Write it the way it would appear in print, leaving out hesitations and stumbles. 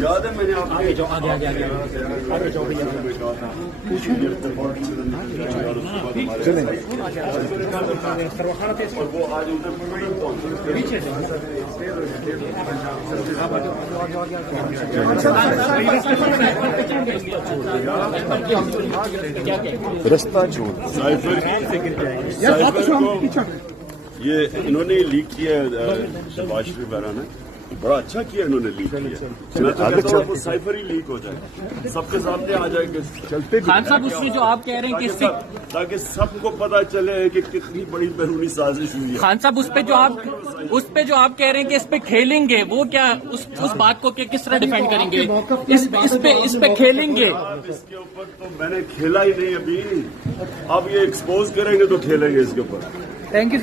یاد ہے میں نے آپ رستہ چھوڑ یہ انہوں نے لیک کیا ہے شہباز شریف بہرا نے بڑا اچھا کیا انہوں نے لیک کیا. میں تو کہتا ہوں وہ سائفر ہی لیک ہو جائے, سب کے سامنے آ جائے گے چلتے خان صاحب اس میں جو آپ کہہ رہے ہیں کہ تاکہ سب کو پتا چلے کہ کتنی بڑی بیرونی سازش ہوئی ہے. خان صاحب اس پہ جو آپ کہہ رہے ہیں کہ اس پہ کھیلیں گے, وہ کیا اس بات کو کس طرح ڈیفینڈ کریں گے؟ اس پہ کھیلیں گے. اس کے اوپر تو میں نے کھیلا ہی نہیں ابھی, اب یہ ایکسپوز کریں گے تو کھیلیں گے اس کے اوپر. Thank you.